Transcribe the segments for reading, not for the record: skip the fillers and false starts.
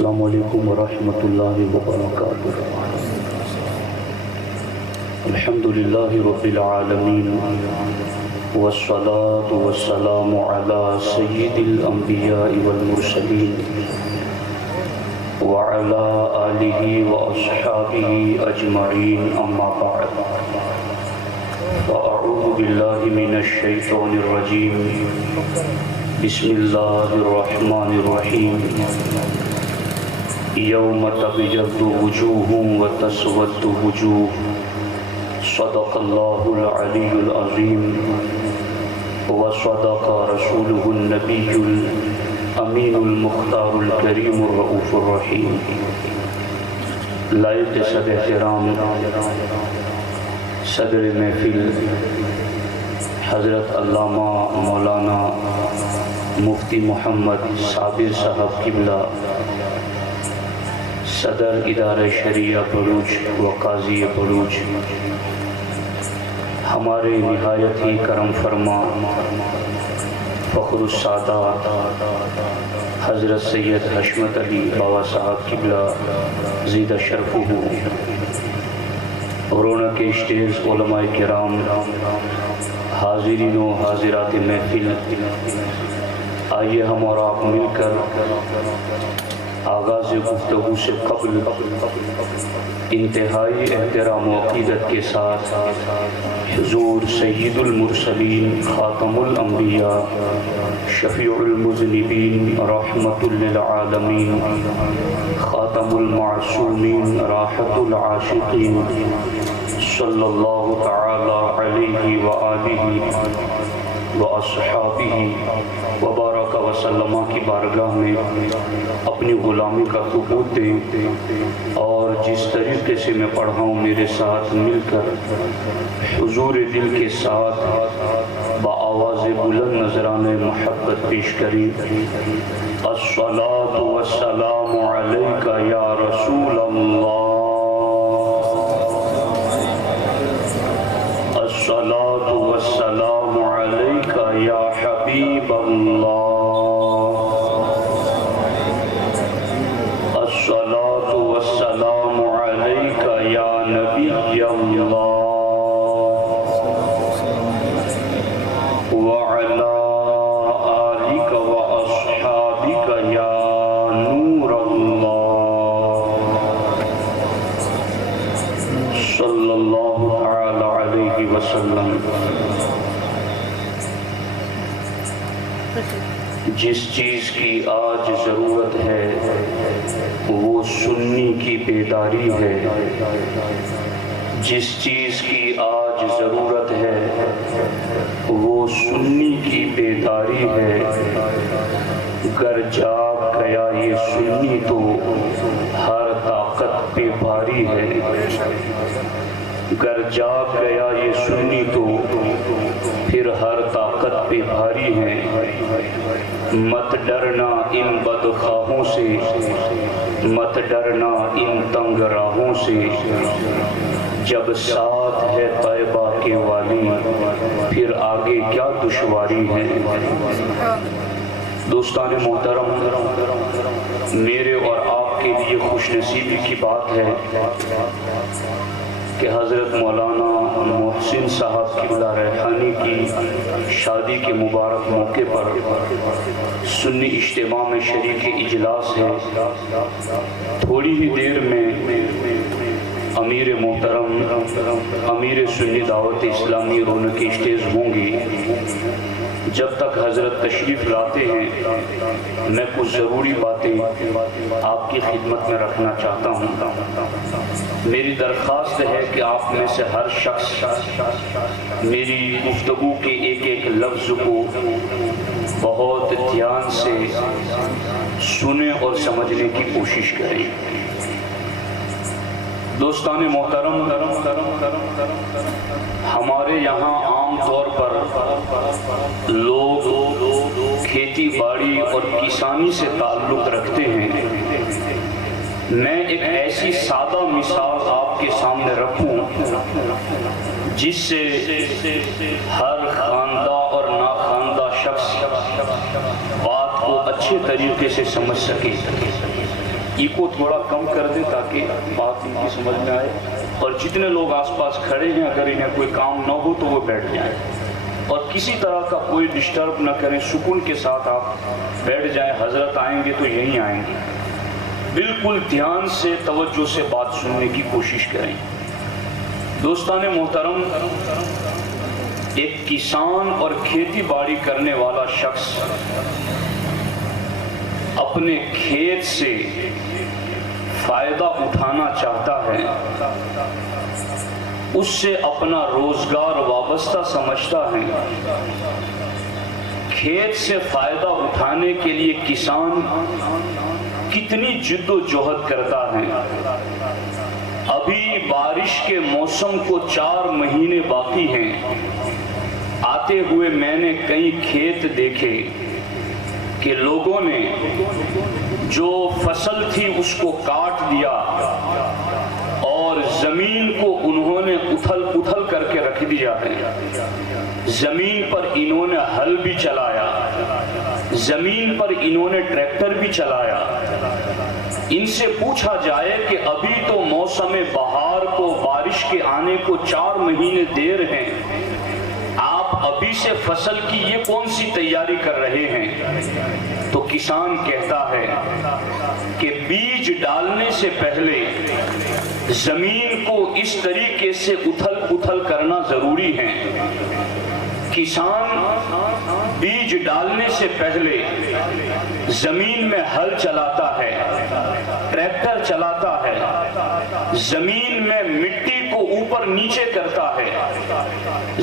السلام علیکم ورحمۃ اللہ وبرکاتہ۔ الحمدللہ رب العالمین والصلاة والسلام علی سید الانبیاء والمرسلین وعلی آلہ واصحابہ اجمعین، اما بعد فاعوذ باللہ من الشیطان الرجیم، بسم اللہ الرحمن الرحیم۔ یوم تبیض وجوہ وتسود وجوہ، صدق اللہ العلی العظیم وصدق رسولہ النبی الامین المختار الکریم الرؤوف الرحیم۔ لائق صد احترام صدر محفل حضرت علامہ مولانا مفتی محمد صابر صاحب قبلہ، صدر ادارہ شریعہ بلوچ و قاضی بلوچ، ہمارے نہایت ہی کرم فرما فخر السادات حضرت سید حشمت علی بابا صاحب قبلہ زیدہ شرفہ، رونق اسٹیج علماء کرام، حاضرین و حاضرات محفل، آئیے ہم اور آپ مل کر آغاز گفتگو سے قبل انتہائی احترام و عقیدت کے ساتھ حضور سید المرسلین، خاتم الانبیاء، شفیع المذنبین، رحمت للعالمین، خاتم المعصومین، راحت العاشقین، صلی اللہ تعالی علیہ وآلہ واصحابہ وبارک وسلم کی بارگاہ میں اپنی غلامی کا ثبوت دیں، اور جس طریقے سے میں پڑھا ہوں میرے ساتھ مل کر حضور دل کے ساتھ بآواز بلند نذران محبت پیش کریں۔ الصلاۃ والسلام علیک یا رسول اللہ، الصلاۃ والسلام علیک یا حبیب اللہ، الصلاۃ والسلام علیک یا نبی اللہ، وعلی آلک واصحابک یا نور اللہ، صلی اللہ تعالی علیہ وسلم۔ جس چیز کی آج ضرورت ہے وہ سنی کی بیداری ہے، جس چیز کی آج ضرورت ہے وہ سنی کی بیداری ہے، گر جاگ گیا یہ سنی تو ہر طاقت پہ بھاری ہے، گر جاگ گیا یہ سنی تو پھر ہر طاقت پہ بھاری ہے۔ مت ڈرنا ان بدخواہوں سے، مت ڈرنا ان تنگ راہوں سے، جب ساتھ ہے طیبہ کے والی پھر آگے کیا دشواری ہے۔ دوستان محترم، میرے اور آپ کے لیے خوش نصیبی کی بات ہے کہ حضرت مولانا محسن صاحب قبلہ ریحانی کی شادی کے مبارک موقع پر سنی اجتماع میں شریک اجلاس ہے۔ تھوڑی ہی دیر میں امیر محترم، امیر سنی دعوت اسلامی رونق اسٹیج ہوں گی۔ جب تک حضرت تشریف لاتے ہیں میں کچھ ضروری باتیں آپ کی خدمت میں رکھنا چاہتا ہوں۔ میری درخواست ہے کہ آپ میں سے ہر شخص میری گفتگو کے ایک ایک لفظ کو بہت دھیان سے سنیں اور سمجھنے کی کوشش کریں۔ دوستان محترم، ہمارے یہاں عام طور پر لوگ کھیتی باڑی اور کسانی سے تعلق رکھتے ہیں۔ میں ایک ایسی سادہ مثال آپ کے سامنے رکھوں جس سے ہر خواندہ اور ناخواندہ شخص بات کو اچھے طریقے سے سمجھ سکے۔ ایکو تھوڑا کم کر دیں تاکہ بات ان کی سمجھ میں آئے، اور جتنے لوگ آس پاس کھڑے ہیں اگر انہیں کوئی کام نہ ہو تو وہ بیٹھ جائیں، اور کسی طرح کا کوئی ڈسٹرب نہ کریں، سکون کے ساتھ آپ بیٹھ جائیں۔ حضرت آئیں گے تو یہیں آئیں گے، بالکل دھیان سے توجہ سے بات سننے کی کوشش کریں۔ دوستان محترم، ایک کسان اور کھیتی باڑی کرنے والا شخص اپنے کھیت سے فائدہ اٹھانا چاہتا ہے، اس سے اپنا روزگار وابستہ سمجھتا ہے۔ کھیت سے فائدہ اٹھانے کے لیے کسان کتنی جد و جہد کرتا ہے۔ ابھی بارش کے موسم کو 4 مہینے باقی ہیں، آتے ہوئے میں نے کئی کھیت دیکھے کہ لوگوں نے جو فصل تھی اس کو کاٹ دیا اور زمین کو انہوں نے اتھل کر کے رکھ دیا ہے۔ زمین پر انہوں نے ہل بھی چلایا، زمین پر انہوں نے ٹریکٹر بھی چلایا۔ ان سے پوچھا جائے کہ ابھی تو موسم بہار کو، بارش کے آنے کو 4 مہینے دیر ہیں، آپ ابھی سے فصل کی یہ کون سی تیاری کر رہے ہیں؟ تو کسان کہتا ہے کہ بیج ڈالنے سے پہلے زمین کو اس طریقے سے اتھل کرنا ضروری ہے۔ کسان بیج ڈالنے سے پہلے زمین میں ہل چلاتا ہے، ٹریکٹر چلاتا ہے، زمین میں مٹی کو اوپر نیچے کرتا ہے،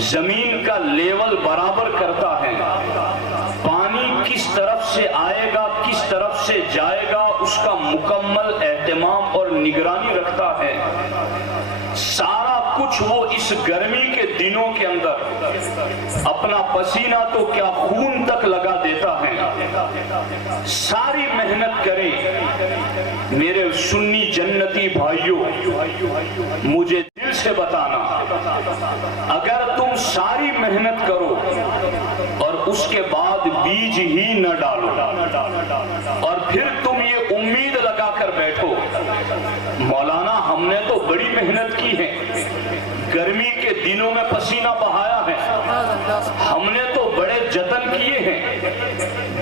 زمین کا لیول برابر کرتا ہے، پانی کس طرف سے آئے گا کس طرف سے جائے گا اس کا مکمل اہتمام اور نگرانی رکھتا ہے۔ سارا کچھ وہ اس گرمی کے دنوں کے اندر اپنا پسینہ تو کیا خون تک لگا دیتا ہے، ساری محنت کریں۔ میرے سنی جنتی بھائیوں، مجھے دل سے بتانا، اگر تم ساری محنت کرو اور اس کے بعد بیج ہی نہ ڈالو اور پھر تم یہ امید لگا کر بیٹھو مولانا ہم نے تو بڑی محنت کی ہے، گرمی کے دنوں میں پسینہ بہایا ہے، ہم نے تو بڑے جتن کیے ہیں،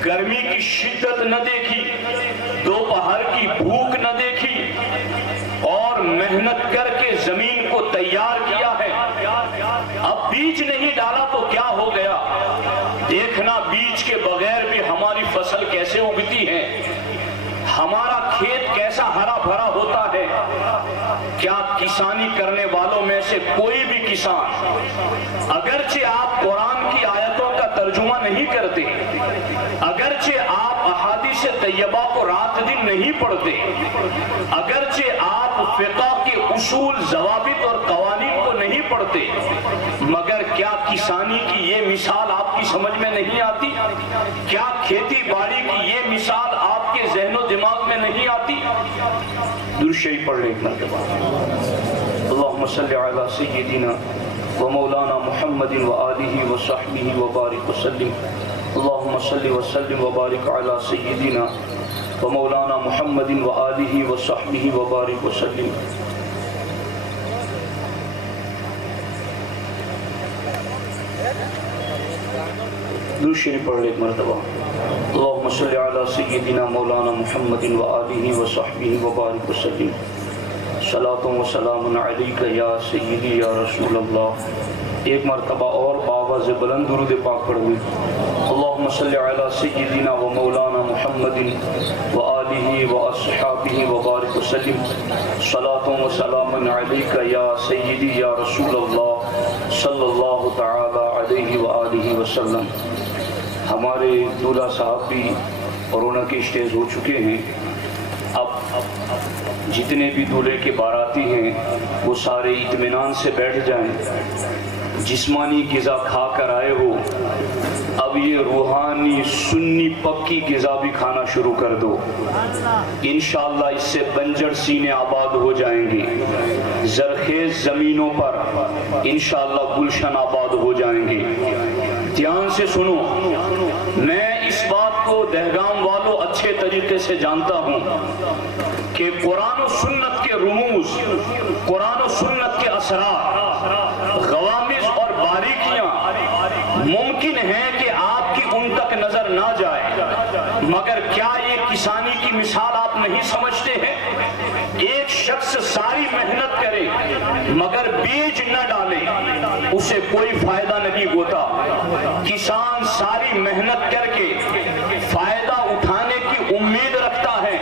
گرمی کی شدت نہ دیکھی، دوپہر کی بھوک نہ دیکھی، اور محنت کر کے زمین کو تیار کیا ہے، اب بیج نہیں ڈالا تو کیا ہو گیا؟ دیکھنا بیج کے بغیر بھی ہماری فصل کیسے اگتی ہے، ہمارا کھیت کیسا ہرا بھرا ہوتا ہے۔ کیا کسانی کرنے والوں میں سے کوئی بھی کسان، اگرچہ آپ قرآن کی آیتوں کا ترجمہ نہیں کرتے، اگرچہ آپ احادیث طیبہ کو رات دن نہیں پڑھتے، اگرچہ آپ فقہ کے اصول، ضوابط اور قوانین کو نہیں پڑھتے، مگر کیا کسانی کی یہ مثال آپ کی سمجھ میں نہیں آتی؟ کیا کھیتی باڑی کی یہ مثال آپ کے ذہن و دماغ میں نہیں آتی؟ درود شریف پڑھ لیں ایک مرتبہ۔ اللہم صلی علی سیدنا و مولانا محمد و آلہ و صحبہ و بارک وسلم۔ اللہم صلی وسلم و بارک علی سیدنا و مولانا محمد و آلہ و صحبہ و بارک وسلم۔ درود شریف پڑھ لیں ایک مرتبہ۔ اللہم صلی علی سیدنا مولانا محمد و آلہ و صحبہ و بارک وسلم۔ صلاۃ و سلام علیک یا سیدی یا رسول اللہ۔ ایک مرتبہ اور باواز بلند درود پاک پڑھ لیں۔ اللہم صلی علی سیدنا و مولانا محمد و آلہ و اصحابہ و بارک وسلم۔ صلاۃ و سلام علیک یا سیدی یا رسول اللہ صلی اللہ تعالی علیہ وآلہ وسلم۔ ہمارے دولہا صاحب بھی کورونا کے اسٹیج ہو چکے ہیں، اب جتنے بھی دولہے کے باراتی ہیں وہ سارے اطمینان سے بیٹھ جائیں، جسمانی غذا کھا کر آئے ہو، اب یہ روحانی سنی پکی غذا بھی کھانا شروع کر دو، انشاءاللہ اس سے بنجر سینے آباد ہو جائیں گے، زرخیز زمینوں پر انشاءاللہ گلشن آباد ہو جائیں گے۔ دھیان سے سنو، میں اس بات کو دہگام والوں اچھے طریقے سے جانتا ہوں، کہ قرآن و سنت کے رموز، قرآن و سنت کے اسرار، غوامض اور باریکیاں ممکن ہیں کہ آپ کی ان تک نظر نہ جائے، مگر کیا یہ کسانی کی مثال آپ نہیں سمجھتے ہیں؟ ایک شخص ساری محنت کرے مگر بیج نہ ڈالے، اسے کوئی فائدہ نہیں ہوتا۔ کسان ساری محنت کر کے فائدہ اٹھانے کی امید رکھتا ہے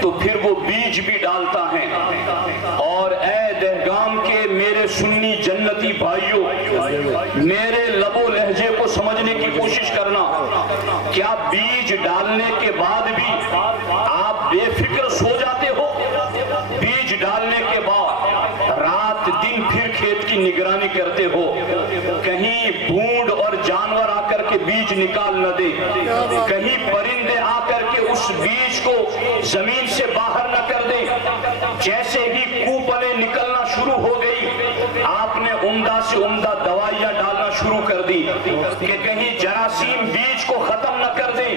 تو پھر وہ بیج بھی ڈالتا ہے۔ اور اے دہگام کے میرے سنی جنتی بھائیوں، میرے لب و لہجے کو سمجھنے کی کوشش کرنا، کیا بیج ڈالنے کے بعد بھی آپ بے فکر سو جاتے ہو؟ بیج ڈالنے کے بعد رات دن پھر کھیت کی نگرانی کرتے ہو، کہیں بھونڈ اور جانور آ کر کے بیج نکال نہ دے، کہیں پرندے آ کر کے اس بیج کو زمین سے باہر نہ کر دے۔ جیسے ہی کوپلیں نکلنا شروع ہو گئی، آپ نے عمدہ سے عمدہ دوائیاں ڈالنا شروع کر دی کہ کہیں جراثیم بیج کو ختم نہ کر دے۔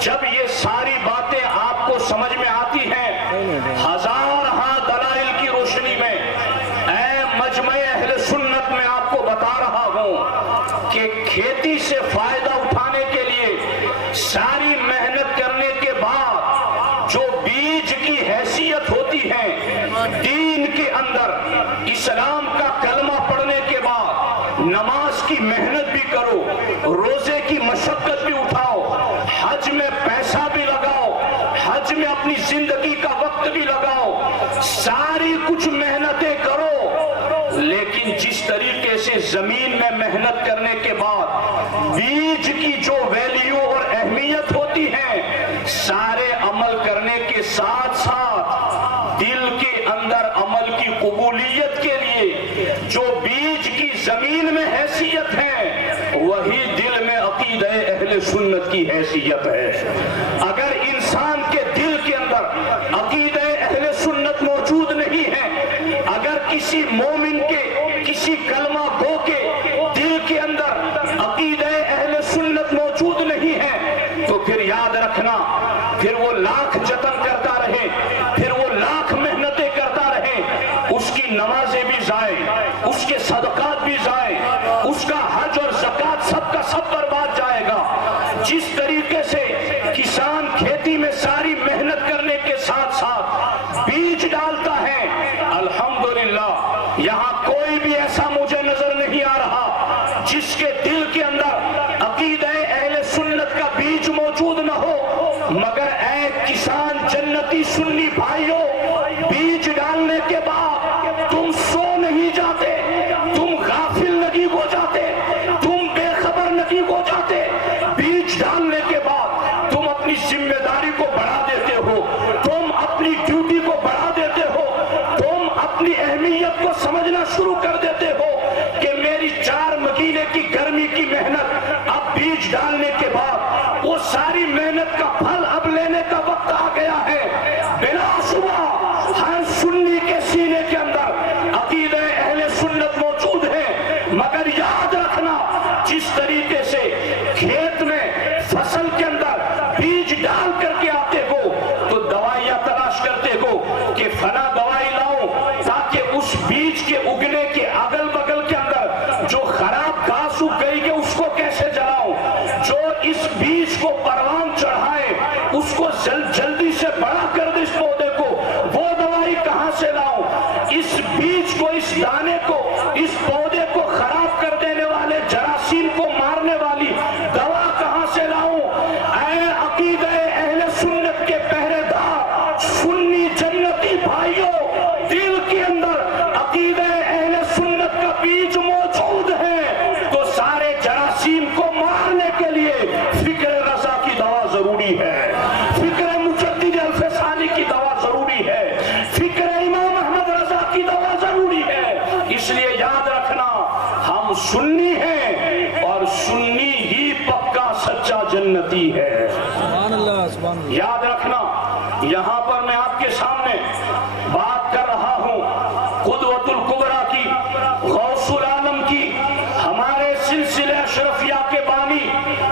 جب یہ ساری باتیں آپ کو سمجھ میں آتی ہیں، ہزار ہاں دلائل کی روشنی میں، اے مجمع اہل سنت میں آپ کو بتا رہا ہوں کہ کھیتی سے فائدہ اٹھانے کے لیے ساری محنت کرنے کے بعد جو بیج کی حیثیت ہوتی ہے، دین کے اندر اسلام کا کلمہ پڑھنے کے بعد نماز کی محنت بھی کرو، روزے کی مشقت بھی اٹھاؤ، حج میں پیسہ بھی لگاؤ، حج میں اپنی زندگی کا وقت بھی لگاؤ، ساری کچھ محنتیں کرو، لیکن جس طریقے سے زمین میں محنت کرنے کے بعد بیج کی جو ویلیو اور اہمیت ہوتی ہے، سارے عمل کرنے کے ساتھ ساتھ دل کے اندر عمل کی قبولیت کے لیے جو بیج کی زمین میں حیثیت ہے، وہی دل میں عقیدہ اہل سنت کی حیثیت ہے۔ اگر انسان کے دل کے اندر عقیدہ اہل سنت موجود نہیں ہے، اگر کسی مومن کے، کسی کلمہ گو کے دل کے اندر عقیدہ اہل سنت موجود نہیں ہے، تو پھر یاد رکھنا، پھر وہ لاکھ جتن کرتا رہے، پھر وہ لاکھ محنتیں کرتا رہے، اس کی نمازیں بھی ضائع، اس کے صدقات بھی ضائع، اس کا حج اور زکوٰۃ سب کا سب برباد جائے گا۔ جس طریقے سے کسان کھیتی میں ساری محنت کرنے کے ساتھ ساتھ بیج ڈالتا ہے، الحمدللہ یہاں کوئی بھی ایسا مجھے نظر نہیں آ رہا جس کے دل کے اندر عقیدہ اہل سنت کا بیج موجود نہ ہو، مگر اے کسان جنتی سنی بھائیوں، بیج ڈالنے کے بعد تم سو نہیں جاتے، تم غافل نہیں ہو جاتے، تم بے خبر نہیں ہو جاتے۔ بیج ڈالنے کے بعد تم اپنی ذمہ داری کو بڑھا دیتے ہو، تم اپنی ڈیوٹی کو بڑھا دیتے ہو، تم اپنی اہمیت کو سمجھنا شروع کر دیتے ہو کہ میری 4 مہینے کی گرمی کی محنت اب بیج ڈالنے کے بعد وہ ساری محنت کا پھل اب لینے کا وقت آ گیا ہے۔ بلا شبہ ہر سنی کے سینے کے اندر عقیدہ اہل سنت موجود ہے، مگر یاد رکھنا، جس طریقے سے کھیت میں فصل کے اندر بیج ڈال کر کے آتے ہو تو دوائیاں تلاش کرتے ہو کہ فلاں دوائی لاؤ تاکہ اس بیج کے اگنے کے اگل بگل کے اندر جو خراب گھاس اگ گئی ہے اس کو کیسے جلاؤ، جو اس بیج کو پروان چڑھائے اس کو جلدی سے بڑا کر دے اس پودے کو، وہ دوائی کہاں سے لاؤں، اس بیج کو، اس دانے کو، اس پودے کو خراب کر دینے والے جراثیم کو مارنے والی دوا کہاں سے لاؤں۔ اے عقیدہ اہل سنت کے پہرے دار سنی جنتی بھائیوں، دل کے اندر عقیدہ اہل سنت کا بیج موجود ہے تو سارے جراثیم کو مارنے کے لیے فکر رضا کی دوا ضروری ہے، فکر مجدد الفسانی کی دوا ضروری ہے، فکر امام احمد رضا کی دوا ضروری ہے۔ اس لیے یاد رکھنا، ہم سنی ہیں اور سنی ہی پکا سچا جنتی ہے۔ یاد رکھنا، یہاں پر میں آپ کے سامنے بات کر رہا ہوں قدوۃ الکبریٰ کی، غوث العالم کی، ہمارے سلسلہ اشرفیہ کے بانی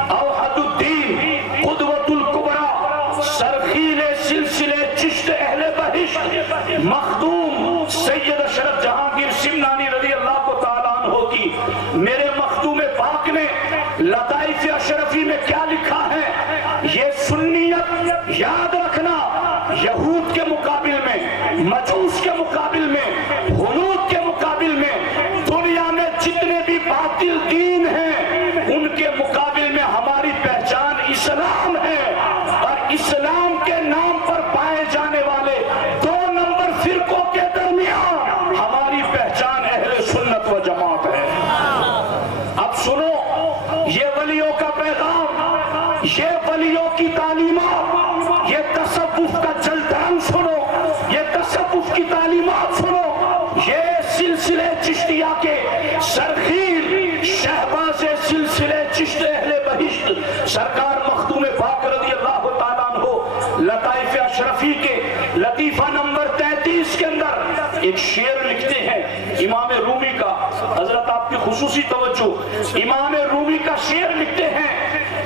اوحد الدین قدوۃ الکبریٰ، سرخیل سلسلے چشت اہل بہشت مخدوم سید اشرف جہانگیر سمنانی رضی اللہ تعالیٰ عنہ کی میرے مخدوم پاک نے لطائف اشرفی میں کیا لکھا ہے؟ یہ سنیت یاد رکھنا، یہود کے مقابل میں، مجوس کے مقابل میں، ہنود کے مقابل میں، دنیا میں جتنے بھی باطل دین ہیں ان کے مقابل میں ہماری پہچان اسلام ہے، اور اسلام کے نام پر پائے جانے والے 2 نمبر فرقوں کے درمیان ہماری پہچان اہل سنت و جماعت ہے۔ اب سنو، یہ ولیوں کا پیغام، یہ ولیوں کی تعلیمات، یہ تصوف کا جلدان سنو، یہ تصوف کی تعلیمات سنو، یہ سلسلے چشتیہ کے سرخیر شہباز سلسلے چشت اہل بہشت سرکار مخدوم پاک رضی اللہ تعالیٰ عنہ لطائف اشرفی کے لطیفہ نمبر 33 کے اندر ایک شعر لکھتے ہیں امام رومی کا۔ حضرت آپ کی خصوصی توجہ، امام رومی کا شعر لکھتے ہیں۔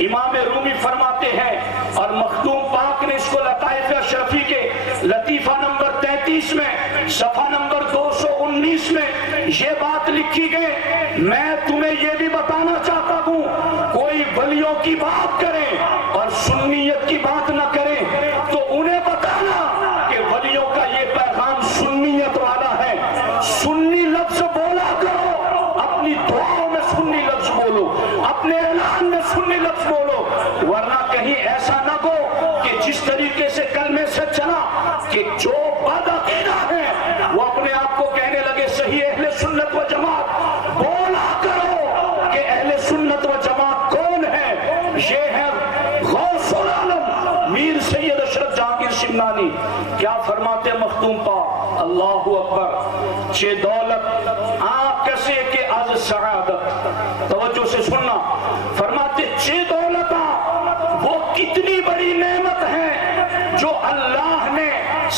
امام رومی فرماتے ہیں، اور مخدوم پاک نے اس کو لطائف اشرفی کے لطیفہ نمبر 33 میں صفحہ نمبر 219 میں یہ بات لکھی گئی، میں تمہیں یہ بھی بتانا چاہتا ہوں، کوئی ولیوں کی بات کرے اور سنیت کی بات نہ کرے تو انہیں بتانا کہ ولیوں کا یہ پیغام سنیت والا ہے۔ سنی لفظ بولا کرو، اپنی دعاؤں میں سنی لفظ بولو، اپنے اعلان میں سنی لفظ بولو، ورنہ کہیں ایسا نہ ہو کہ جس طریقے سے کلمے سے چلا کہ جو بد عقیدہ ہے وہ اپنے آپ کو کہنے لگے صحیح اہل سنت و جماعت۔ بولا کرو کہ اہل سنت و جماعت کون ہے؟ یہ ہے غوث العالم میر سید اشرف جہانگیر سمنانی۔ کیا فرماتے مخدوم پاک؟ اللہ اکبر، چہ دولت آکسے کے از سعادت، توجہ سے سننا، فرماتے چہ دولت وہ کتنی بڑی نعمت ہے جو اللہ نے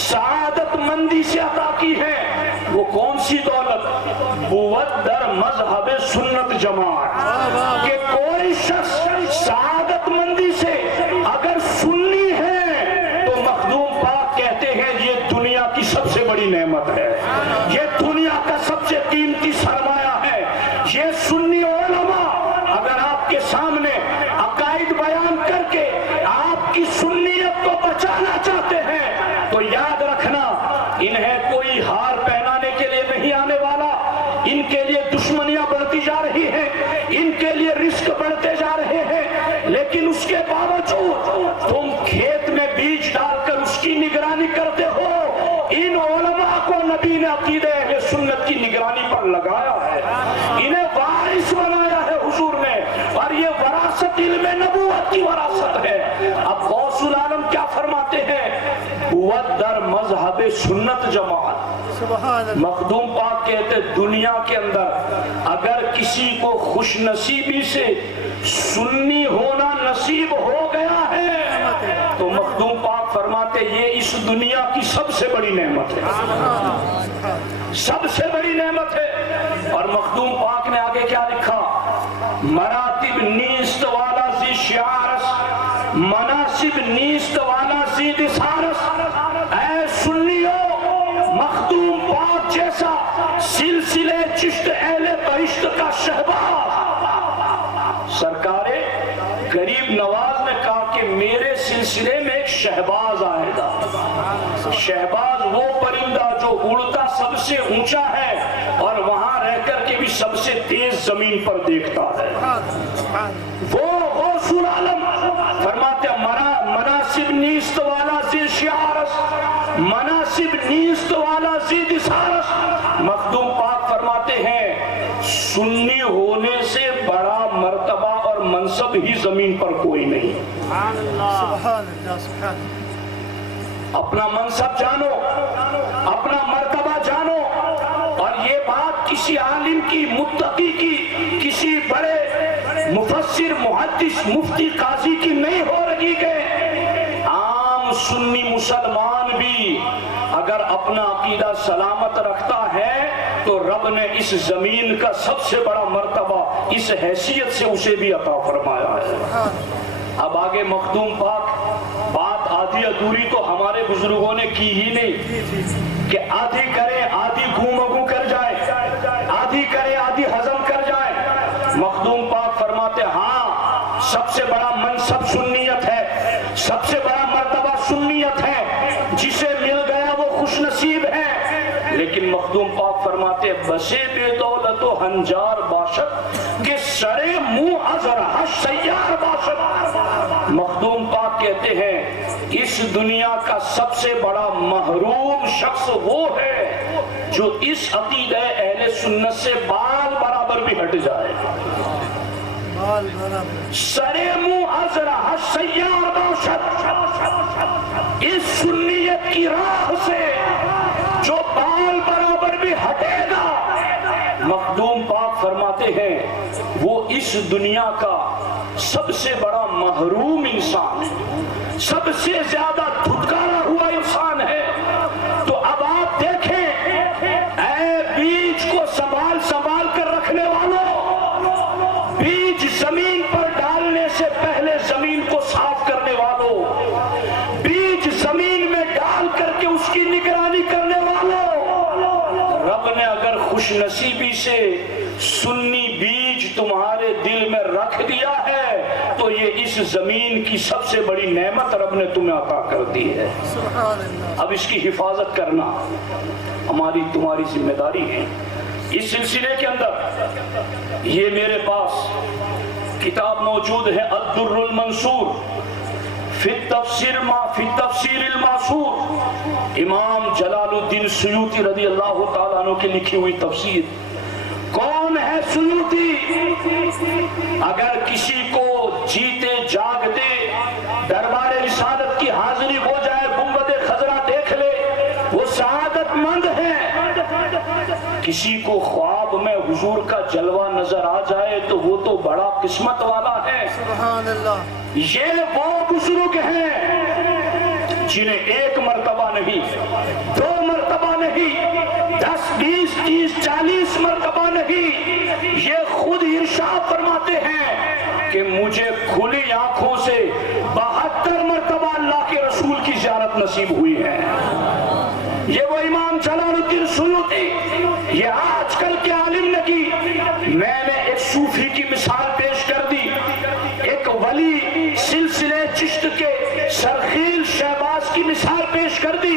سعادت مندی سے عطا کی ہے۔ وہ کون سی دولت؟ بود در مذہب سنت جماعت، کہ کوئی شخص سعادت مندی سے اگر سنی ہے تو مخدوم پاک کہتے ہیں یہ دنیا کی سب سے بڑی نعمت ہے، یہ دنیا کا سب سے قیمتی سرمایہ ہے۔ یہ سنی علماء اگر آپ کے سامنے عقائد بیان کر کے آپ کی سنیت کو بچانا چاہتے ہیں تو یاد رکھنا، انہیں کوئی ہار پہنانے کے لیے نہیں آنے والا، ان کے لیے دشمنیاں بڑھتی جا رہی ہیں، ان کے لیے رزق بڑھتے جا رہے ہیں، لیکن اس کے باوجود تم کھیت میں بیج ڈال کر اس کی نگرانی کرتے ہو۔ ان علماء کو نبی نے عقیدہ اہل سنت کی نگرانی پر لگایا ہے، انہیں وارث بنایا ہے حضور نے، اور یہ وراثت علم نبوت کی وراثت ہے۔ اب غوث العالم کیا فرماتے ہیں؟ بود در مذہب سنت جماعت۔ مخدوم پاک کہتے دنیا کے اندر اگر کسی کو خوش نصیبی سے سنی ہونا نصیب ہو گیا ہے تو مخدوم پاک فرماتے یہ اس دنیا کی سب سے بڑی نعمت ہے، سب سے بڑی نعمت ہے۔ اور مخدوم پاک نے آگے کیا لکھا؟ مراتب نیست والا زی شعارس، مناسب نیست والا زی دسارس۔ اے سنیو، مخدوم پاک جیسا سلسلے چشت اہل بہشت کا شہباز، سرکار غریب نواز نے کہا کہ میرے سلسلے میں ایک شہباز آئے گا۔ شہباز وہ پرندہ جو اڑتا سب سے اونچا ہے اور وہاں رہ کر کے بھی سب سے تیز زمین پر دیکھتا ہے۔ وہ غوث العالم فرماتے مناسب نیست والا زی شعارس، مناسب نیست والا زی دسارس۔ مخدوم پاک فرماتے ہیں سنی ہونے سے بڑا مرتبہ اور منصب ہی زمین پر کوئی نہیں۔ اپنا منصب جانو، اپنا مرتبہ جانو، اور یہ بات کسی عالم کی، متقی کی، کسی بڑے مفسر، محدث، مفتی، قاضی کی نہیں ہو رہی کہ عام سنی مسلمان بھی اگر اپنا عقیدہ سلامت رکھتا ہے تو رب نے اس زمین کا سب سے بڑا مرتبہ اس حیثیت سے اسے بھی عطا فرمایا ہے۔ اب آگے مخدوم پاک بات آتی آدھی ادھوری تو ہمارے بزرگوں نے کی ہی نہیں کہ آدھی کریں آدھی گھوم کر جائے، آدھی کریں آدھی ہضم کر جائے۔ مخدوم پاک فرماتے ہاں سب سے بڑا منصب سنیت ہے، سب سے بڑا مرتبہ سنیت ہے، جسے مل گیا وہ خوش نصیب ہے۔ لیکن مخدوم پاک فرماتے بسے بے دولت و ہنجار باشد کہ سرے منہ از رہا سیار باشد۔ مخدوم پاک کہتے ہیں اس دنیا کا سب سے بڑا محروم شخص وہ ہے جو اس عقیدہ اہل سنت سے بال برابر بھی ہٹ جائے۔ سرے منہ از رہا سیار باشد، اس سنیت کی راہ سے جو بال برابر بھی ہٹے گا، مخدوم پاک فرماتے ہیں وہ اس دنیا کا سب سے بڑا محروم انسان ہے، سب سے زیادہ دھتکارا ہوا انسان ہے۔ تو اب آپ دیکھیں اے بیج کو سنبھال کر رکھنے والوں، بیج زمین پر ڈالنے سے پہلے زمین کو صاف کرنے والوں، بیج زمین میں ڈال کر کے اس کی نگرانی کرنے والوں، رب نے اگر خوش نصیبی سے سنی بیج تمہارے دل میں رکھ دیا ہے تو یہ اس زمین کی سب سے بڑی نعمت رب نے تمہیں عطا کر دی ہے۔ اب اس کی حفاظت کرنا ہماری تمہاری ذمہ داری ہے۔ اس سلسلے کے اندر یہ میرے پاس کتاب موجود ہے الدر المنصور فی تفسیر المعصور، امام جلال الدین سیوطی رضی اللہ تعالیٰ عنہ کی لکھی ہوئی تفسیر۔ کون ہے سیوطی؟ اگر کسی کو جیتے جاگتے دربار رسالت کی حاضری ہو جائے، گنبد خضرا دیکھ لے، وہ سعادت مند ہے۔ کسی کو خواب میں حضور کا جلوہ نظر آ جائے تو وہ تو بڑا قسمت والا ہے۔ سبحان اللہ۔ یہ وہ بزرگ ہیں جنہیں ایک مرتبہ نہیں، دو مرتبہ نہیں، 10 20 30 40 مرتبہ نہیں، یہ خود ارشاد فرماتے ہیں کہ مجھے کھلی آنکھوں سے 72 مرتبہ اللہ کے رسول کی زیارت نصیب ہوئی ہے۔ یہ وہ امام جلال الدین سیوطی، یہ آج کل کے عالم نے کی۔ میں نے ایک صوفی کی مثال پیش کر دی، ایک ولی سلسلے چشت کے سرخیل شہباز کی مثال پیش کر دی۔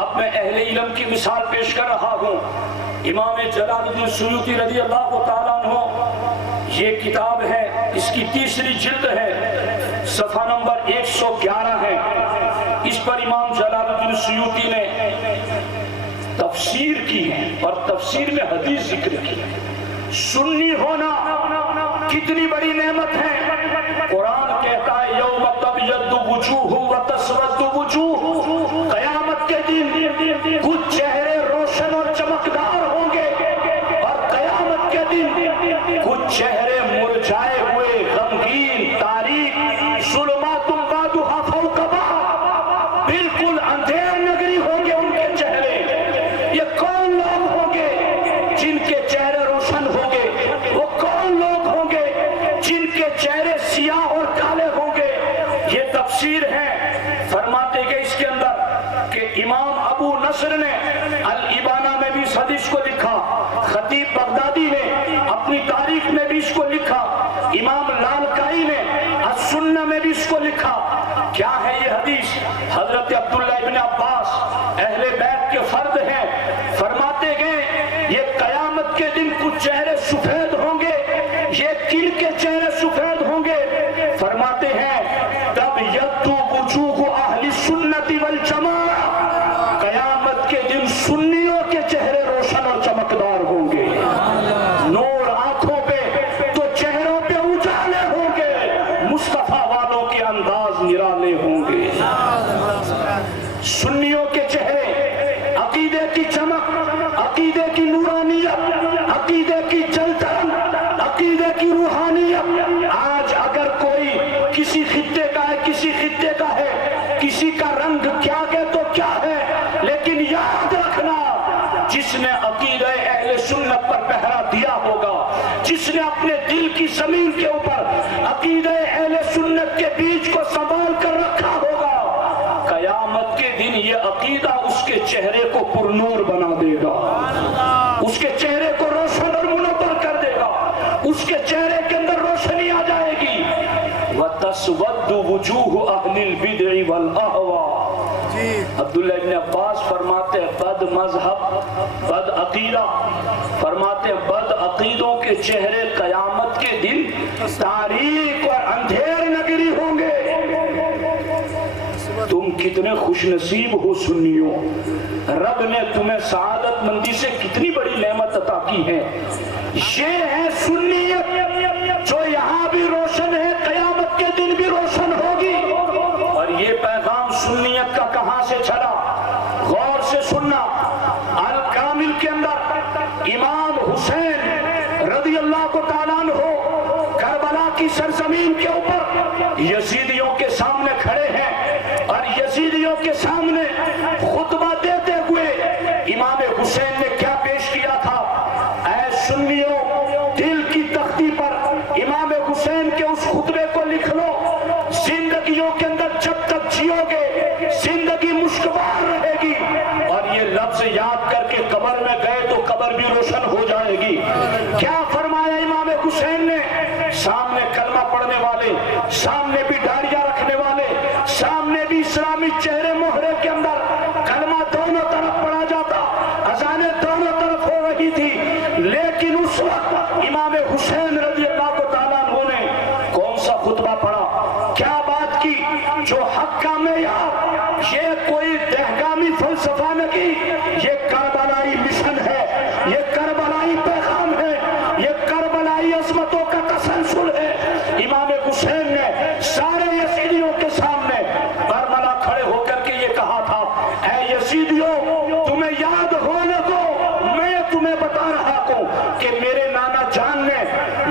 اب میں اہل علم کی مثال پیش کر رہا ہوں۔ امام جلال الدین سیوطی رضی اللہ تعالیٰ عنہ، یہ کتاب ہے، اس کی 3ری جلد ہے، صفحہ نمبر 111 ہے۔ اس پر امام جلال الدین سیوطی نے تفسیر کی ہے اور تفسیر میں حدیث ذکر کی ہے۔ سنی ہونا کتنی بڑی نعمت ہے۔ قرآن کہتا ہے یوم تبیض وجوہ وتسود وجوہ، قیامت کے دن کچھ چہرے روشن اور چمکدار ہوں گے اور قیامت کے دن کچھ چہرے مرجھائے ہوئے غمگین تاریک، ظلمات بعضها فوق بعض، بالکل اندھیر نگری ہوں گے ان کے چہرے۔ یہ کون لوگ ہوں گے جن کے چہرے روشن ہوں گے؟ وہ کون لوگ ہوں گے جن کے چہرے سیاہ اور کالے ہوں گے؟ یہ تفسیر ہے۔ فرماتے گئے اس کے اندر کہ امام ابو نصر نے الابانہ میں بھی اس حدیث کو لکھا، خطیب بغدادی نے اپنی تاریخ میں بھی اس کو لکھا، امام لالکائی نے السنہ میں بھی اس کو لکھا۔ کیا ہے یہ حدیث؟ حضرت عبداللہ ابن عباس اہل بیت کے فرد ہیں، فرماتے گئے یہ قیامت کے دن کچھ چہرے سفید ہوں گے۔ یہ کن کے چہرے سفید ہوں گے؟ فرماتے ہیں تب یدو وجوہ اہل سنت والجماعہ، قیامت کے دن سنیوں کے چہرے روشن اور چمکدار ہوں گے، نور آنکھوں پہ تو چہروں پہ اجالے ہوں گے، مصطفیٰ والوں کے انداز نرالے ہوں گے۔ سنیوں کے چہرے، عقیدے کی چمک، عقیدے کی نورانیت، عقیدے کی جلتن، عقیدے کی روحانیت۔ آج اگر کوئی کسی خطے کا ہے، کسی خطے کا ہے، کسی کا رنگ کیا ہے تو کیا ہے، لیکن یاد رکھنا جس نے عقیدہ اہل سنت پر پہرا دیا ہوگا، جس نے اپنے دل کی زمین کے اوپر عقیدہ اہل سنت کے بیج کو سنبھال کر رکھا ہوگا، اس کے چہرے کو پرنور بنا دے گا، اس کے چہرے کو روشن اور منور کر دے گا، اس کے چہرے کے اندر روشنی آ جائے گی۔ وَتَسْوَدُّ وُجُوهُ أَهْلِ الْبِدْعِ وَالْأَهْوَاءِ۔ عبداللہ ابن عباس فرماتے ہیں بد مذہب، بد عقیدہ، فرماتے ہیں بد عقیدوں کے چہرے قیامت کے دن تاریک اور اندھیر نگری ہوں گے۔ تم کتنے خوش نصیب ہو سنیوں، رب نے تمہیں سعادت مندی سے کتنی بڑی نعمت عطا کی ہے۔ یہ ہے سنیت جو یہاں بھی روشن ہے، قیامت کے دن بھی روشن ہوگی۔ اور یہ پیغام سنیت کا کہاں سے چلا؟ غور سے سننا۔ الکامل کے اندر امام حسین رضی اللہ کو تعالیٰ عنہ کربلا کی سرزمین کے اوپر یزیدیوں کے سامنے کھڑے ہیں، اور یزیدیوں کے سامنے خطبہ دیتے ہوئے امام حسین نے کیا پیش کیا تھا؟ اے سنیوں، دل کی تختی پر امام حسین کے اس خطبے کو لکھ لو۔ زندگیوں کے اندر جب تک جیو گے زندگی مشکبار رہے گی، اور یہ لفظ یاد کر کے قبر میں گئے تو قبر بھی روشن ہو جائے گی۔ کیا فرمایا امام حسین نے؟ سامنے کلمہ پڑھنے والے، سامنے بھی داڑیاں رکھنے والے، سامنے بھی اسلامی چہرے مہرے کے اندر کلمہ دونوں طرف پڑھا جاتا، اذانیں دونوں طرف ہو رہی تھی، لیکن اس وقت امام حسین رضی اللہ تعالیٰ عنہ نے کون سا خطبہ پڑھا؟ کیا بات کی؟ جو حق کا معیار، یہ کوئی دہگامی فلسفہ نہیں، یہ کربلائی مشن ہے، یہ کربلائی پیغام ہے، یہ کربلائی عظمتوں کا تسلسل ہے۔ امام حسین نے سارے یزیدیوں کے سامنے برملا کھڑے ہو کر کے یہ کہا تھا، اے یزیدیوں، تمہیں یاد ہونے کو میں تمہیں بتا رہا ہوں کہ میرے نانا جان نے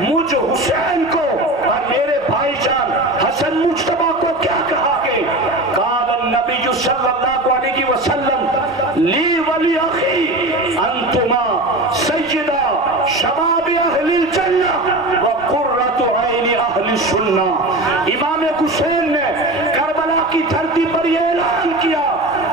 مجھ حسین کو اور میرے بھائی جان حسن مجتبیٰ کو کیا کہا کہ قال النبی صلی اللہ علیہ وسلم لی ولی اخی انتما سیدہ شباب اہل الجنہ وقرۃ عین اہل السنہ۔ امام حسین نے کربلا کی دھرتی پر یہ اعلان کیا،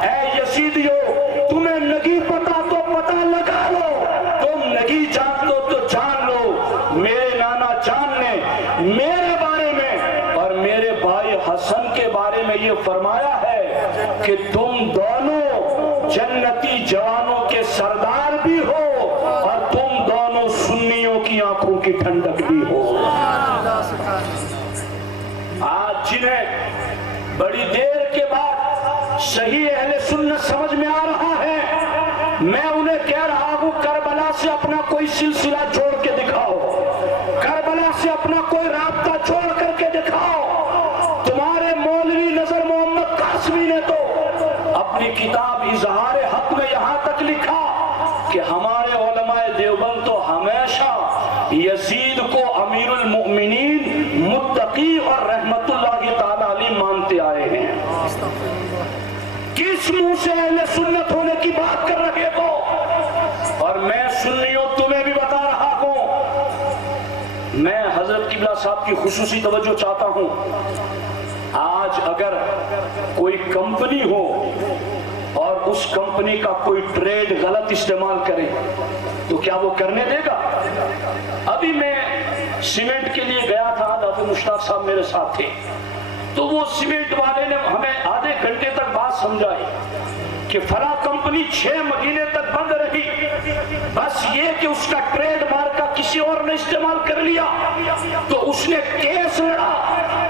اے یزیدیوں، تمہیں نہیں پتا تو پتہ لگا لو، تم نہیں جان دو تو جان لو، میرے نانا جان نے میرے بارے میں اور میرے بھائی حسن کے بارے میں یہ فرمایا ہے کہ تم دونوں جنتی جوانوں کے سردار بھی ہو اور تم دونوں سنیوں کی آنکھوں کی ٹھنڈک بھی ہو۔ آج جنہیں بڑی دیر کے بعد صحیح اہل سنت سمجھ میں آ رہا ہے، میں انہیں کہہ رہا ہوں کربلا سے اپنا کوئی سلسلہ جوڑ کے دکھاؤ، کربلا سے اپنا کوئی رابطہ جوڑ کر کے دکھاؤ۔ تمہارے مولوی نظر محمد قاسمی نے تو اپنی کتاب اظہار حق میں یہاں تک لکھا کہ ہمارے علماء دیوبند تو ہمیشہ یزید کو امیر المؤمنین، متقی اور رحمت اللہ تعالیٰ علیہ مانتے آئے ہیں۔ کس منہ سے اہل سنت ہونے کی بات کر رہے ہو؟ اور میں سنیوں تمہیں بھی بتا رہا ہوں، میں حضرت قبلہ صاحب کی خصوصی توجہ چاہتا ہوں۔ آج اگر کوئی کمپنی ہو اور اس کمپنی کا کوئی ٹریڈ غلط استعمال کرے تو کیا وہ کرنے دے گا؟ ابھی میں سیمنٹ کے لیے گیا تھا، ڈاکٹر مشتاق صاحب میرے ساتھ تھے، تو وہ سیمنٹ والے نے ہمیں آدھے گھنٹے تک بات سمجھائی کہ فلاں کمپنی 6 مہینے تک بند رہی، بس یہ کہ اس کا ٹریڈ مارک کا کسی اور نے استعمال کر لیا تو اس نے کیس لڑا،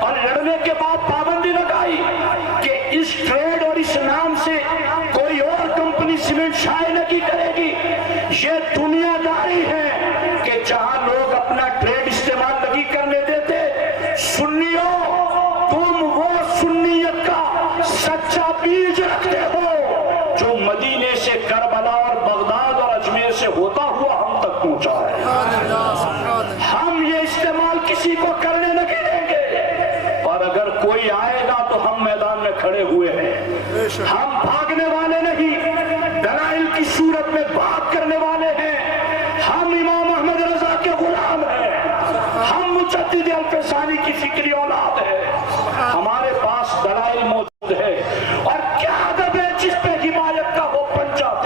اور لڑنے کے بعد پابندی لگائی کہ اس ٹریڈ اور اس نام سے کوئی اور کمپنی سیمنٹ شائع نہیں کرے گی۔ یہ دنیا داری ہے کہ جہاں لوگ اپنا ٹریڈ استعمال نہیں کرنے دیتے۔ سنیوں، تم وہ سنیت کا سچا بیج رکھتے ہو جو مدینے سے کربلا اور بغداد اور اجمیر سے ہوتا ہوا ہم تک پہنچا ہے۔ ہم یہ استعمال کسی کو کرنے نہیں دیں گے، اور اگر کوئی آئے گا تو ہم میدان میں کھڑے ہوئے ہیں، ہم بھاگنے والے نہیں، دلائل کی صورت میں بات کرنے والے ہیں۔ ہم امام احمد رضا کے غلام ہیں، ہم مجدد الفسانی کی فکری اولاد ہے، ہمارے پاس دلائل موجود ہے، اور کیا ادب ہے جس پہ حمایت کا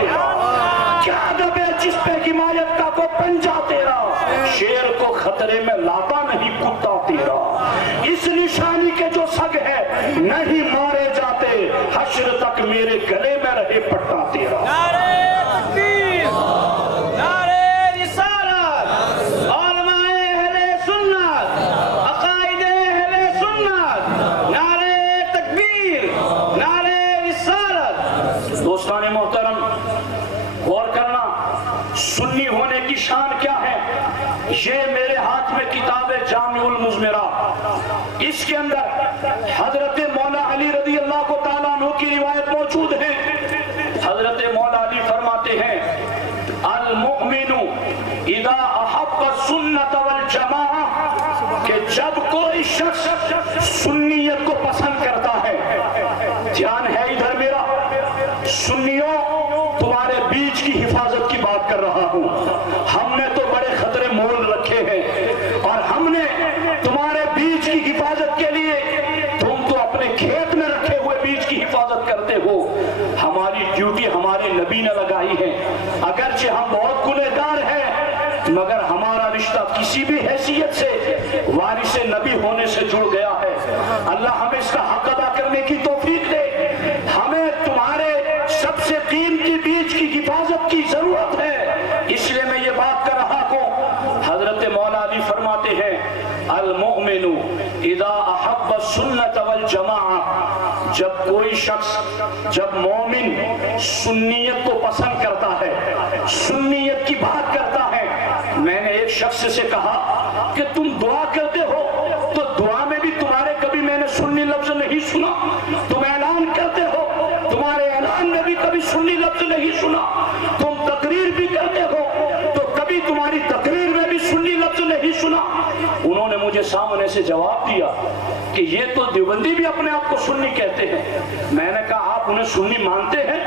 تیرا، کیا ادب ہے جس پہ حمایت کا کو پنجا تیرا، شیر کو خطرے میں لاتا نہیں کتا تیرا، اس نشانی کے جو سگ ہے نہیں مارے جاتے، حشر تک میرے گلے میں رہے پٹا تیرا۔ نعرہ تکبیر، نعرہ رسالت، علماء اہل سنت، عقائد اہل سنت، نعرہ تکبیر، نعرہ رسالت۔ دوستان محترم، غور کرنا، سنی ہونے کی شان کیا ہے؟ یہ میرے ہاتھ میں کتاب ہے جامع المزمرہ، اس کے اندر حضرت مولا علی رضی اللہ کو تعالیٰ عنہ کی روایت موجود ہے۔ حضرت مولا علی فرماتے ہیں المؤمن اذا احب السنت والجماعہ، کہ جب کوئی شخص سنیت کو پسند کرتا ہے، دھیان ہے ادھر میرا، سنیوں تمہارے بیچ کی حفاظت کی بات کر رہا ہوں، ہم نے تو بڑے خطرے مول رکھے ہیں، اور ہم نے تمہارے بیچ کی حفاظت کے لیے، تم تو اپنے کھیت میں رکھے ہوئے بیچ کی حفاظت کرتے ہو، ہماری ڈیوٹی ہمارے نبی نے لگائی ہے، اگرچہ ہم بہت گنہگار ہیں مگر ہمارا رشتہ کسی بھی حیثیت سے وارث نبی ہونے سے جڑ گیا ہے۔ اللہ ہمیں اس کا حق ادا کرنے کی توفیق دے، ہمیں تمہارے سب سے قیمتی بیچ کی حفاظت کی ضرورت ہے، اس لیے میں یہ بات کر رہا ہوں۔ حضرت مولا علی فرماتے ہیں المؤمن اذا احب السنت والجماعہ، جب کوئی شخص، جب مومن سنیت کو پسند کرتا ہے، سنیت کی بات کرتا ہے۔ میں نے ایک شخص سے کہا کہ تم دعا کرتے ہو تو دعا میں بھی تمہارے کبھی میں نے سنی لفظ نہیں سنا، تم اعلان کرتے ہو تمہارے اعلان میں بھی کبھی سنی لفظ نہیں سنا، تم تقریر بھی کرتے ہو تو کبھی تمہاری تقریر میں بھی سنی لفظ نہیں سنا۔ انہوں نے مجھے سامنے سے جواب دیا کہ یہ تو دیوبندی بھی اپنے آپ کو سنی کہتے ہیں۔ میں نے کہا آپ انہیں سنی مانتے ہیں؟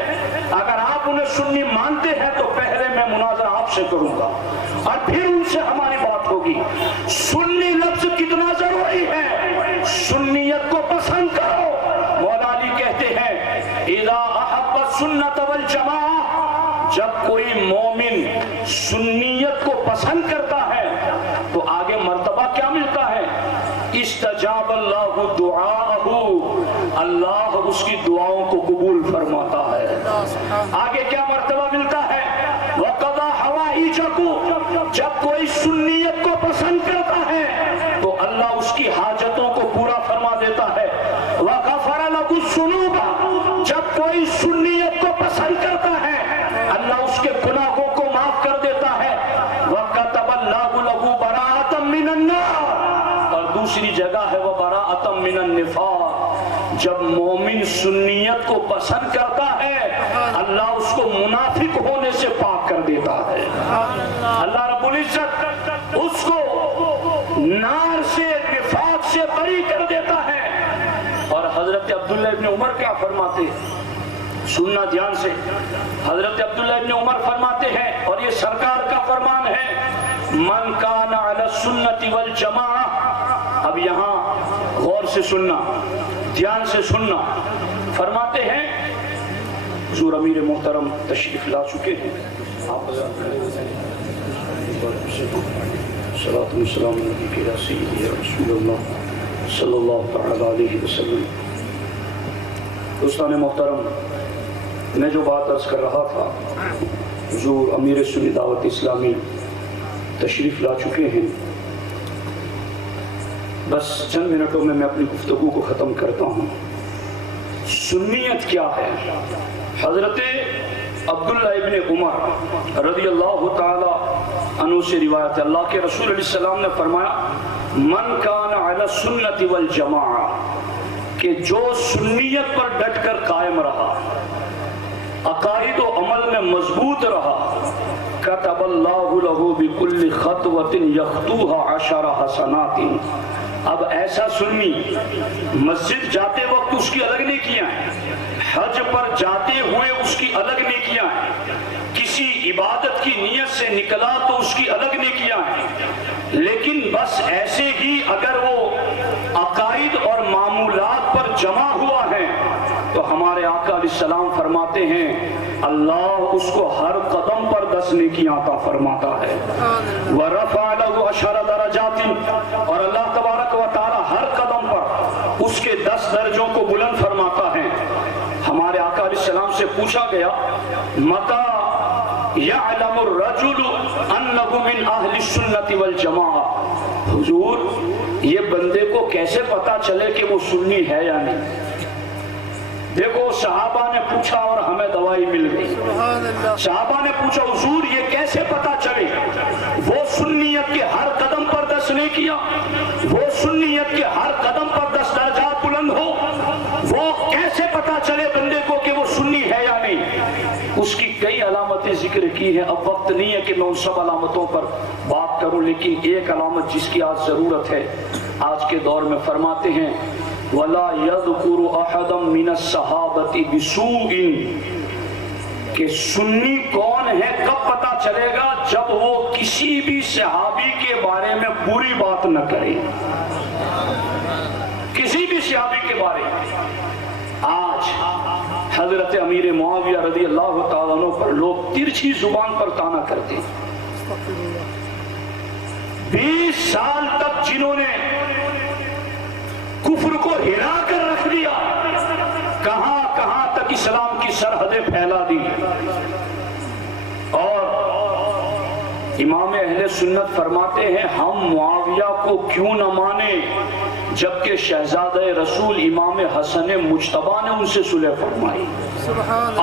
اگر آپ انہیں سنی مانتے ہیں تو پہلے میں مناظرہ آپ سے کروں گا اور پھر ان سے ہماری بات ہوگی۔ سنی لفظ کتنا ضروری ہے، سنیت کو پسند کرو۔ مولا علی کہتے ہیں اذا احب السنت والجماعہ، جب کوئی مومن سنیت کو پسند کرتا ہے تو آگے مرتبہ کیا ملتا ہے؟ استجاب اللہ دعاءہ، اللہ اس کی دعاؤں کو قبول فرماتا ہے۔ آگے کیا مرتبہ ملتا ہے؟ وقضا حوائجکم، جب کوئی سنیت کو پسند کرتا ہے تو اللہ اس کی حاجتوں کو پورا فرما دیتا ہے۔ وغفر لکم الذنوب، جب کوئی سنیت کو پسند کرتا ہے اللہ اس کے گناہوں کو معاف کر دیتا ہے۔ وَكَتَبَ اللَّهُ لَهُ بَرَاءَةً مِّنَ النَّارِ، اور دوسری جگہ ہے وَبَرَاءَةً مِّنَ النِّفَاقِ، جب مومن سنیت کو پسند کرتا ہے اللہ اس کو منافق ہونے سے پاک کر دیتا ہے۔ اللہ رب العزت اس کو نار سے، نفاق سے بری کر دیتا ہے۔ اور حضرت عبداللہ ابن عمر کیا فرماتے ہیں؟ سننا دھیان سے، حضرت عبداللہ ابن عمر فرماتے ہیں، اور یہ سرکار کا فرمان ہے، من کان علی السنت والجماعہ۔ اب یہاں غور سے سننا، دھیان سے سننا، فرماتے ہیں حضور امیر محترم تشریف لا چکے ہیں، آپ صلاۃ والسلام علیک یا سیدی یا رسول اللہ صلی اللہ تعالی علیہ وسلم۔ دوستان محترم، میں جو بات عرض کر رہا تھا، حضور امیر سنی دعوت اسلامی تشریف لا چکے ہیں، بس چند منٹوں میں اپنی گفتگو کو ختم کرتا ہوں۔ سنیت کیا ہے؟ حضرت عبداللہ ابن عمر رضی اللہ تعالی عنہ سے روایت ہے، اللہ کے رسول علیہ السلام نے فرمایا من کان علی السنت والجماعہ، کہ جو سنیت پر ڈٹ کر قائم رہا، عقائد و عمل میں مضبوط رہا، کتب اللہ لہ بکل خطوۃ یخطوها 10 حسنات۔ اب ایسا سنی مسجد جاتے وقت اس کی الگ نیکیاں ہیں، حج پر جاتے ہوئے اس کی الگ نیکیاں ہیں، کسی عبادت کی نیت سے نکلا تو اس کی الگ نیکیاں ہیں، لیکن بس ایسے ہی اگر وہ عقائد اور معمولات پر جمع ہوا ہے تو ہمارے آقا علیہ السلام فرماتے ہیں اللہ اس کو ہر قدم پر 10 نیکیاں عطا فرماتا ہے وَرَفَعَ لَهُ 10 درجات، اور اللہ تبارک و تعالی ہر قدم پر اس کے 10 درجوں کو بلند فرماتا ہے۔ ہمارے آقا علیہ السلام سے پوچھا گیا مَتَى يَعْلَمُ الرَّجُلُ أَنَّهُ مِنْ أَهْلِ السُّنَّةِ وَالْجَمَاعَةِ، حضور یہ بندے کو کیسے پتا چلے کہ وہ سنی ہے یا نہیں؟ دیکھو صحابہ نے پوچھا اور ہمیں دوائی مل گئی۔ صحابہ نے پوچھا حضور یہ کیسے پتا چلے وہ سنیت کے ہر قدم پر 10 نیکیاں، وہ سنیت کے ہر قدم پر 10 درجات بلند ہو، وہ کیسے پتا چلے بندے کو کہ وہ سنی ہے یا نہیں؟ اس کی کئی علامتیں ذکر کی ہیں، اب وقت نہیں ہے کہ میں ان سب علامتوں پر بات کروں، لیکن ایک علامت جس کی آج ضرورت ہے آج کے دور میں، فرماتے ہیں وَلَا يَذْكُرُ أَحَدًا مِنَ الصَّحَابَةِ بِسُوءٍ، کہ سنی کون ہے کب پتا چلے گا؟ جب وہ کسی بھی صحابی کے بارے میں بری بات نہ کرے، کسی بھی صحابی کے بارے میں۔ آج حضرت امیر معاویہ رضی اللہ تعالیٰ عنہ پر لوگ ترچھی زبان پر طعنہ کرتے ہیں۔ 20 سال تک جنہوں نے کفر کو ہلا کر رکھ دیا، کہاں کہاں تک اسلام کی سرحدیں پھیلا دی، اور امام اہل سنت فرماتے ہیں ہم معاویہ کو کیوں نہ مانے جبکہ شہزادہ رسول امام حسن مجتبیٰ نے ان سے صلح فرمائی،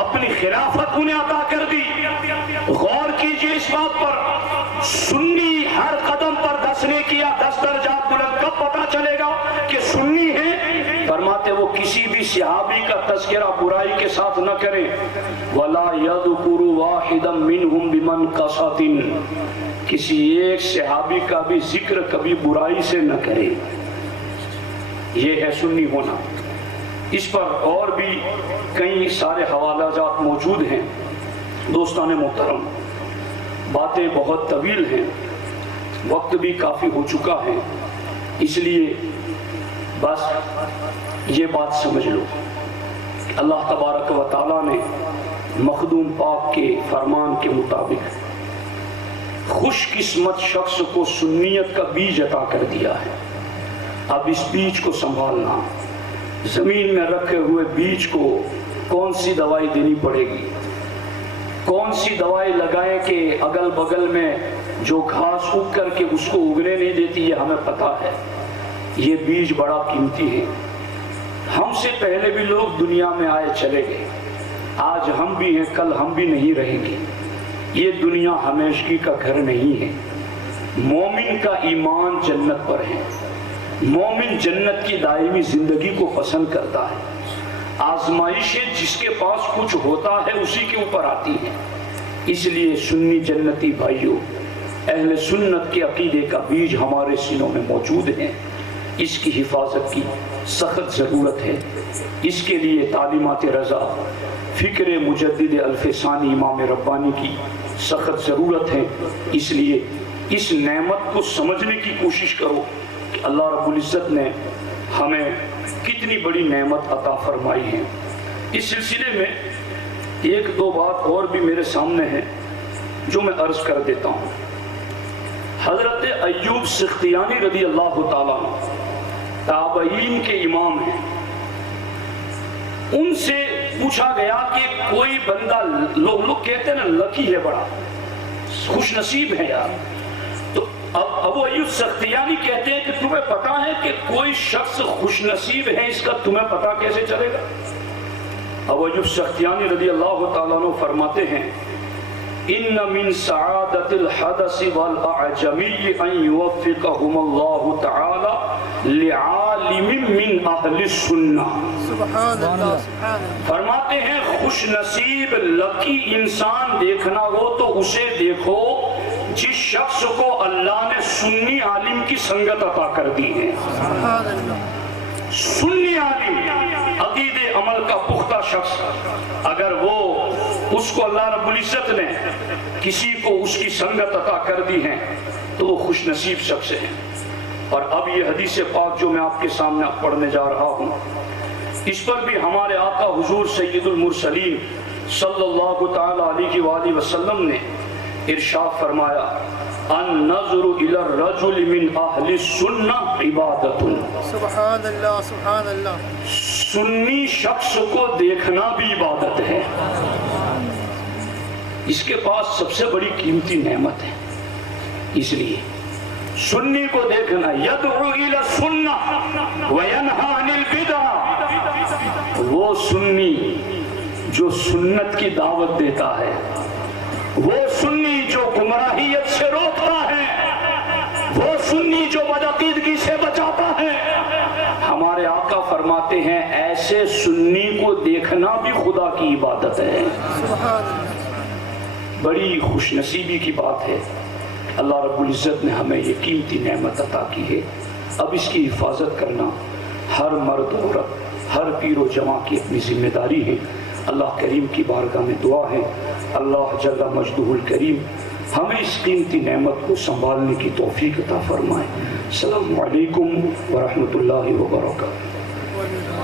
اپنی خلافت انہیں عطا کر دی۔ غور کیجئے اس بات پر، سنی ہر قدم پر 10 نیکیاں 10 درجات بلند، کب پتا چلے گا کہ سنی ہے؟ فرماتے وہ کسی بھی صحابی کا تذکرہ برائی کے ساتھ نہ کریں، وَلَا يَذْكُرُ وَاحِدًا مِّنْهُمْ بِمَنْقَصَةٍ، کسی ایک صحابی کا بھی ذکر کبھی برائی سے نہ کرے۔ یہ ہے سنی ہونا۔ اس پر اور بھی کئی سارے حوالہ جات موجود ہیں۔ دوستان محترم، باتیں بہت طویل ہیں، وقت بھی کافی ہو چکا ہے، اس لیے بس یہ بات سمجھ لو کہ اللہ تبارک و تعالیٰ نے مخدوم پاک کے فرمان کے مطابق خوش قسمت شخص کو سنیت کا بیج عطا کر دیا ہے۔ اب اس بیج کو سنبھالنا، زمین میں رکھے ہوئے بیج کو کون سی دوائی دینی پڑے گی، کون سی دوائی لگائیں کہ اگل بگل میں جو گھاس اگ کر کے اس کو اگنے نہیں دیتی، یہ ہمیں پتا ہے۔ یہ بیج بڑا قیمتی ہے۔ ہم سے پہلے بھی لوگ دنیا میں آئے چلے گئے، آج ہم بھی ہیں، کل ہم بھی نہیں رہیں گے۔ یہ دنیا ہمیشگی کا گھر نہیں ہے۔ مومن کا ایمان جنت پر ہے، مومن جنت کی دائمی زندگی کو پسند کرتا ہے۔ آزمائشیں جس کے پاس کچھ ہوتا ہے اسی کے اوپر آتی ہیں۔ اس لیے سنی جنتی بھائیوں، اہل سنت کے عقیدے کا بیج ہمارے سینوں میں موجود ہے، اس کی حفاظت کی سخت ضرورت ہے۔ اس کے لیے تعلیمات رضا، فکر مجدد الفسانی امام ربانی کی سخت ضرورت ہے۔ اس لیے اس نعمت کو سمجھنے کی کوشش کرو کہ اللہ رب العزت نے ہمیں کتنی بڑی نعمت عطا فرمائی ہے۔ اس سلسلے میں ایک دو بات اور بھی میرے سامنے ہے جو میں عرض کر دیتا ہوں۔ حضرت ایوب سختیانی رضی اللہ تعالیٰ تابعین کے امام ہیں، ان سے پوچھا گیا کہ کوئی بندہ، لوگ کہتے ہیں نا لکی ہے، بڑا خوش نصیب ہے یار، تو ابو ایوب سختیانی کہتے ہیں کہ تمہیں پتا ہے کہ کوئی شخص خوش نصیب ہے، اس کا تمہیں پتا کیسے چلے گا؟ ابو ایوب سختیانی رضی اللہ تعالیٰ عنہ فرماتے ہیں ان من سعادت الحدث والاعجمی ان یوفقهم اللہ تعالی لعالم من اہل السنہ۔ سبحان اللہ۔ فرماتے ہیں خوش نصیب لکی انسان دیکھنا ہو تو اسے دیکھو جس شخص کو اللہ نے سنی عالم کی سنگت عطا کر دی ہے۔ سبحان اللہ۔ سنی عالم، عقید عمل کا پختہ شخص، اگر وہ اس کو اللہ رب العزت نے کسی کو اس کی سنگت عطا کر دی ہے تو وہ خوش نصیب شخص ہے۔ اور اب یہ حدیث پاک جو میں آپ کے سامنے پڑھنے جا رہا ہوں، اس پر بھی ہمارے آقا حضور سید المرسلین صلی اللہ تعالی علیہ وآلہ وسلم نے ارشاد فرمایا النظر الى الرجل من اہل السنہ عبادت. سبحان اللہ سبحان اللہ. سنی شخص کو دیکھنا بھی عبادت ہے. اس کے پاس سب سے بڑی قیمتی نعمت ہے. اس لیے سنی کو دیکھنا یدعو الی السنہ وینہی عن البدع. وہ سنی جو سنت کی دعوت دیتا ہے، وہ سنی جو گمراہیت سے روکتا ہے، وہ سنی جو بدعقیدگی سے بچاتا ہے. ہمارے آقا فرماتے ہیں ایسے سنی کو دیکھنا بھی خدا کی عبادت ہے. سبحان اللہ. بڑی خوش نصیبی کی بات ہے، اللہ رب العزت نے ہمیں یہ قیمتی نعمت عطا کی ہے. اب اس کی حفاظت کرنا ہر مرد عورت، ہر پیر و جماع کی اپنی ذمہ داری ہے. اللہ کریم کی بارگاہ میں دعا ہے اللہ جل مجدہ الکریم ہمیں اس قیمتی نعمت کو سنبھالنے کی توفیق عطا فرمائے. السلام علیکم ورحمۃ اللہ وبرکاتہ.